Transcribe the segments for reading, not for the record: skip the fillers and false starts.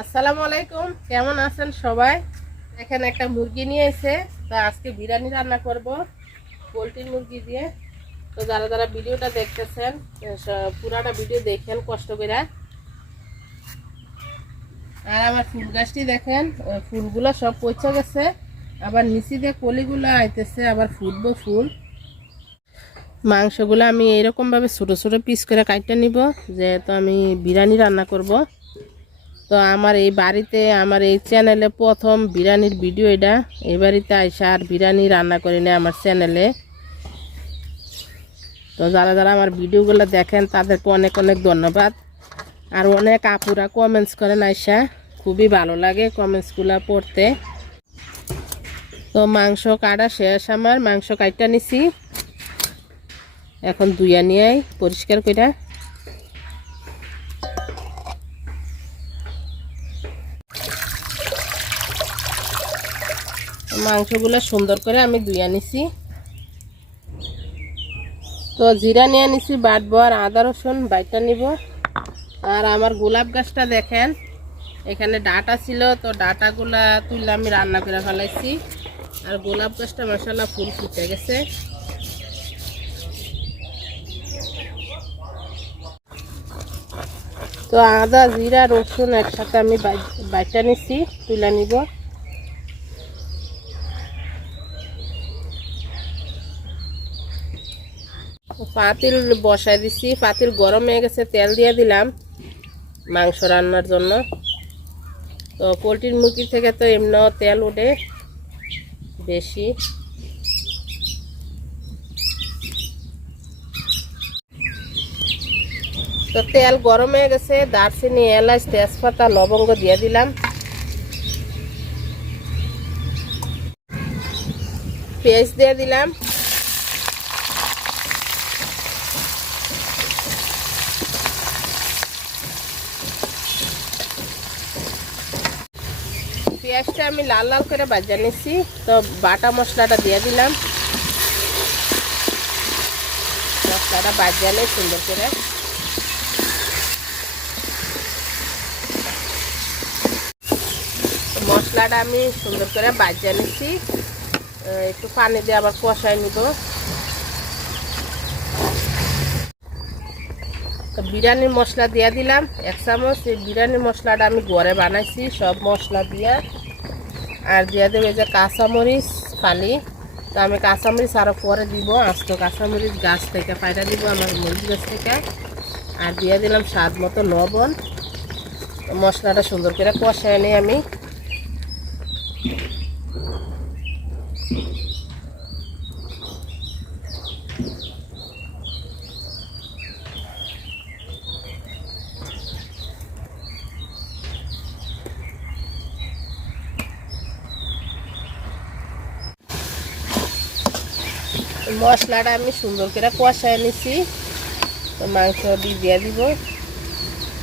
আসসালামু আলাইকুম, কেমন আছেন সবাই? এখানে একটা মুরগি নিয়ে এসে তো আজকে বিরিয়ানি রান্না করব পোলট্রি মুরগি দিয়ে। তো যারা যারা ভিডিওটা দেখতেছেন পুরাটা ভিডিও দেখেন কষ্ট করে। আর আমার ফুল গাছটি দেখেন, ফুলগুলো সব পচে গেছে, আবার নিচে দিয়ে কলিগুলো আইতেছে, আবার ফুটবো ফুল। মাংসগুলো আমি এইরকমভাবে ছোটো ছোটো পিস করে কাটতে নিব, যেহেতু আমি বিরিয়ানি রান্না করব। তো আমার এই বাড়িতে, আমার এই চ্যানেলে প্রথম বিরিয়ানির ভিডিও এটা। এই বাড়িতে আইসা আর বিরিয়ানি রান্না করি না আমার চ্যানেলে। তো যারা যারা আমার ভিডিওগুলো দেখেন তাদেরকে অনেক অনেক ধন্যবাদ। আর অনেক আপুরা কমেন্টস করেন আইসা, খুবই ভালো লাগে কমেন্টসগুলো পড়তে। তো মাংস কাটা শেষ, আমার মাংস কাটটা নিছি, এখন ধুইয়া নিয়ে পরিষ্কার করে। মাংসগুলো সুন্দর করে আমি ধুইয়া নিছি। তো জিরা নিয়ে নিছি বাটবো, আর আদা রসুন বাইটা নিব। আর আমার গোলাপ গাছটা দেখেন, এখানে ডাটা ছিল, তো ডাটাগুলা তুললে আমি রান্না করে ফেলাইছি। আর গোলাপ গাছটা মাশাআল্লাহ ফুল ফুটে গেছে। তো আদা জিরা রসুন একসাথে আমি বাইটা নিছি, তুলে নিব। পাতিল বসাই দিছি, পাতিল গরম হয়ে গেছে, তেল দিয়ে দিলাম মাংস রান্নার জন্য। তো পোলট্রির মুরগি থেকে তো এমনিও তেল ওঠে বেশি। তো তেল গরম হয়ে গেছে, দারচিনি এলাচ তেজপাতা লবঙ্গ দিয়ে দিলাম, পেঁয়াজ দিয়ে দিলাম। পেঁয়াজটা আমি লাল লাল করে ভাজা নিচ্ছি। তো বাটা মশলাটা দিয়ে দিলাম, মশলাটা ভাজালে সুন্দর করে। মশলাটা আমি সুন্দর করে ভাজা নিচ্ছি, একটু পানি দিয়ে আবার কষাই নিব। তো বিরিয়ানির মশলা দিয়ে দিলাম 1 চামচ। এই বিরিয়ানির মশলাটা আমি ঘরে বানাইছি সব মশলা দিয়ে। আর দিয়ে দেবে যে কাঁচামরিচ ফালি, তো আমি কাঁচামরিচ আরও পরে দিব, আস্ত কাঁচামরিচ গাছ থেকে পাইটা দিব, আমার মরিচ গাছ থেকে। আর দিয়ে দিলাম স্বাদ মতো লবণ। মশলাটা সুন্দর করে কষায় নিই আমি। মশলাটা আমি সুন্দর করে কষায় নিছি। তো মাংস দিয়ে দিব,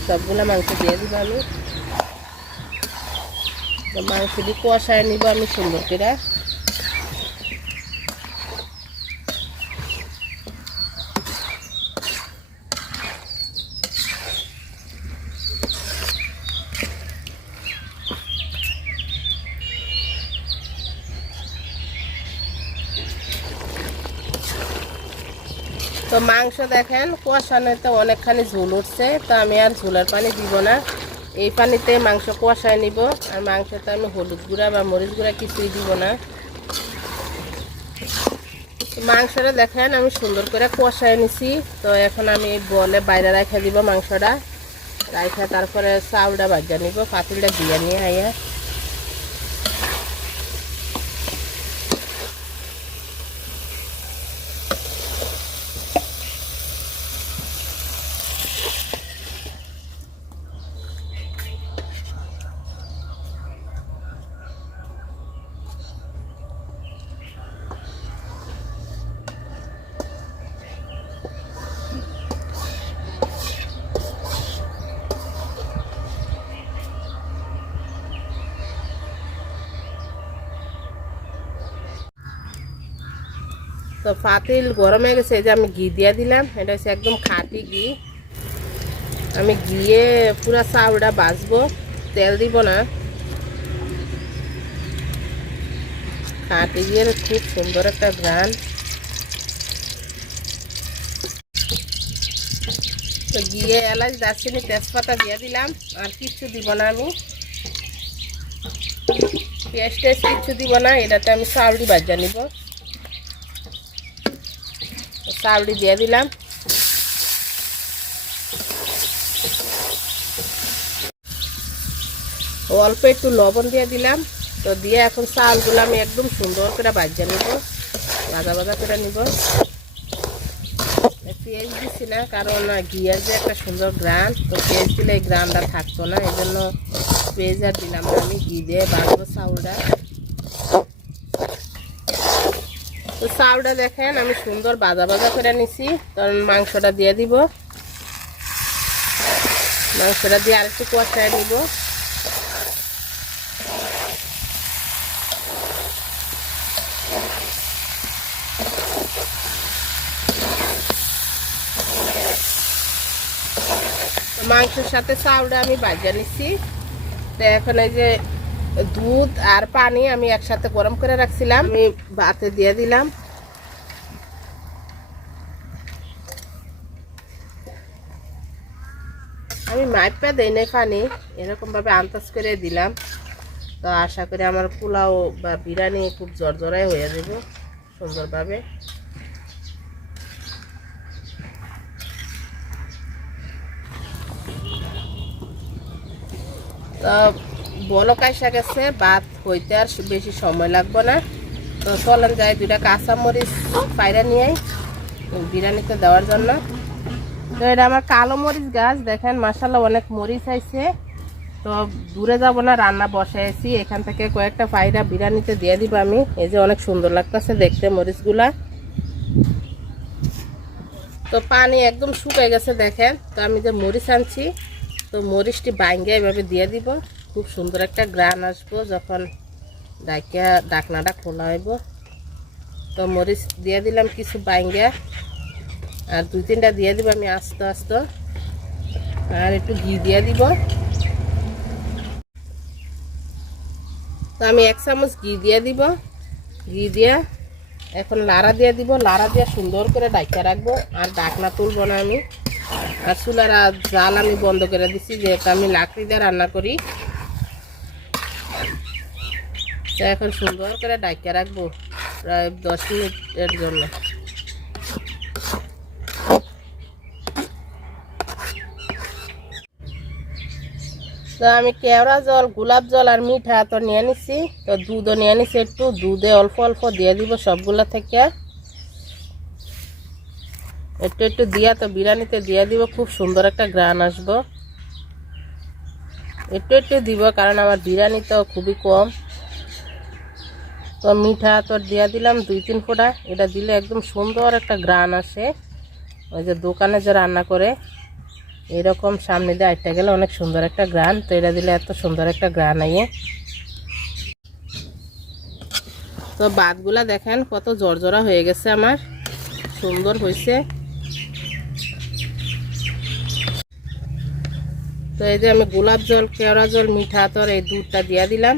সবগুলো মাংস দিয়ে দিব আমি। তো মাংস দিয়ে কষায় নিব আমি সুন্দর করে। তো মাংস দেখেন কষানোতে অনেকখানি ঝোল উঠছে, তো আমি আর ঝোলের পানি দিব না, এই পানিতে মাংস কষায় নিব। আর মাংসতে আমি হলুদ গুঁড়া বা মরিচ গুঁড়া কিছুই দিব না। মাংসটা দেখেন আমি সুন্দর করে কষায় নিছি। তো এখন আমি বলে বাইরে রেখে দিব মাংসটা, রাখা তারপরে চাউলটা ভাজা নিব, পাতিলটা দিয়ে নিয়ে আইয়া। তো পাতিল গরম হয়ে গেছে, এই যে আমি ঘি দিয়ে দিলাম, এটা হচ্ছে একদম খাঁটি ঘি। আমি ঘিয়ে পুরা চাউলটা ভাজবো। তেল দিব না, খাঁটি ঘিয়ের খুব সুন্দর একটা ঘ্রাণ। তো ঘিয়ে এলাচ দারচিনি তেজপাতা দিয়ে দিলাম, আর কিচ্ছু দিব না আমি, পেঁয়াজ টেস্ট কিচ্ছু দিব না। এটাতে আমি চাউলি ভাজা নিব, চাউলি দিয়ে দিলাম। অল্প একটু লবণ দিয়ে দিলাম। তো দিয়ে এখন চাউলগুলো আমি একদম সুন্দর করে ভাজা নিব, ভাজা ভাজা করে নিব। পেঁয়াজ দিচ্ছি না, কারণ ঘিয়ের যে একটা সুন্দর গ্রান, তো পেঁয়াজ দিলে এই গ্রানটা থাকতো না, এই জন্য পেঁয়াজ আর দিলাম না। আমি ঘি দিয়ে ভাজবো চাউলটা। তো চাউলটা দেখেন আমি সুন্দর ভাজা ভাজা করে নিছি। তখন মাংসটা দিয়ে দিব, মাংসটা দিয়ে আরেকটু কষায় নিব। মাংসের সাথে চাউলটা আমি ভাজা নিছি। তো এখন এই যে দুধ আর পানি আমি একসাথে গরম করে রাখছিলাম, আমি ভাতে দিয়ে দিলাম। আমি মাইপা দেই নাই পানি, এরকম ভাবে আন্দাজ করে দিলাম। তো আশা করি আমার পোলাও বা বিরিয়ানি খুব জরজরাই হয়ে যাবে সুন্দরভাবে। তো বলক আইসা গেছে, ভাত হইতে আর বেশি সময় লাগবে না। তো চলেন যাই দুইটা কাঁচামরিচ পায়রা নিয়ে বিরিয়ানিতে দেওয়ার জন্য। তো এটা আমার কালো মরিচ গাছ, দেখেন মাশাআল্লাহ অনেক মরিচ আইছে। তো দূরে যাব না, রান্না বসাইছি, এখান থেকে কয়েকটা পায়রা বিরিয়ানিতে দিয়ে দিব আমি। এই যে অনেক সুন্দর লাগতেছে দেখতে মরিচগুলা। তো পানি একদম শুকিয়ে গেছে দেখেন। তো আমি যে মরিচ আনছি, তো মরিচটি বাইঙ্গে এভাবে দিয়ে দিব, খুব সুন্দর একটা গ্রান আসবো যখন ডাকনাটা খোলা হইব। তো মরিচ দিয়ে দিলাম কিছু বাইঙ্গে, আর দুই তিনটা দিয়ে দিব আমি আস্তে আস্তে। আর একটু ঘি দিয়ে দিব। তো আমি 1 চামচ ঘি দিয়ে দিব, ঘি দিয়ে এখন লাড়া দিয়ে দিব। লাড়া দিয়ে সুন্দর করে ডাইকা রাখবো, আর ডাকনা তুলবো না আমি। আর চুলার জাল আমি বন্ধ করে দিচ্ছি, যেহেতু আমি লাকড়ি দিয়ে রান্না করি। তো এখন সুন্দর করে ডাইকা রাখবো প্রায় 10 মিনিটের জন্য। তো আমি কেওড়া জল, গোলাপ জল আর মিঠা তো নিয়ে নিছি। তো দুধও নিয়ে নিছি, একটু দুধে অল্প অল্প দিয়ে দিব সবগুলা থেকে একটু একটু দিয়া। তো বিরিয়ানিতে দিয়ে দিব, খুব সুন্দর একটা গ্রান আসবো। একটু একটু দিব, কারণ আমার বিরিয়ানি তো খুবই কম। তো মিঠা তো দিয়ে দিলাম 2-3 ফোঁটা। এটা দিলে একদম সুন্দর একটা গ্রান আসে, ওই যে দোকানে যে রান্না করে এরকম সামনে দিয়ে আইটা গেলে অনেক সুন্দর একটা গ্রান। তো এটা দিলে এত সুন্দর একটা গ্রান আইয়ে। তো ভাতগুলা দেখেন কত জর্জরা হয়ে গেছে, আমার সুন্দর হয়েছে। তো এই যে আমি গোলাপ জল, কেওড়া জল, মিঠা আতর এই দুধটা দিয়া দিলাম।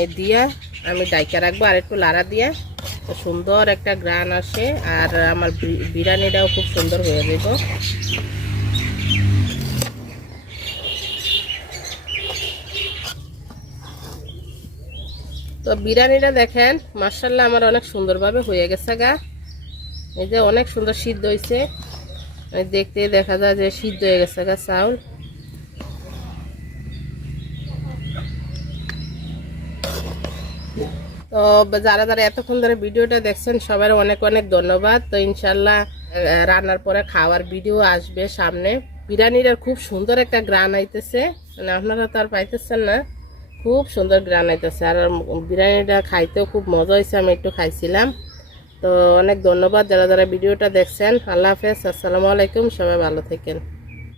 এই দিয়া আমি ডাইকা রাখবো আর একটু লাড়া দিয়া। তো সুন্দর একটা গ্রান আসে, আর আমার বিরিয়ানিটাও খুব সুন্দর হয়ে যাব। তো বিরিয়ানিটা দেখেন মাশাআল্লাহ আমার অনেক সুন্দরভাবে হয়ে গেছে গা। এই যে অনেক সুন্দর সিদ্ধ হয়েছে, দেখতে দেখা যায় যে সিদ্ধ হয়ে গেছে গা চাউল। তো যারা যারা এতক্ষণ ধরে ভিডিওটা দেখছেন সবার অনেক অনেক ধন্যবাদ। তো ইনশাল্লাহ রান্নার পরে খাওয়ার ভিডিও আসবে সামনে। বিরিয়ানিটার খুব সুন্দর একটা গ্রান আইতেছে, মানে আপনারা তো আর পাইতেছেন না, খুব সুন্দর গ্রান আইতেছে। আর বিরিয়ানিটা খাইতেও খুব মজা হয়েছে, আমি একটু খাইছিলাম। তো অনেক ধন্যবাদ যারা যারা ভিডিওটা দেখছেন। আল্লাহ হাফেজ, আসসালামু আলাইকুম, সবাই ভালো থাকেন।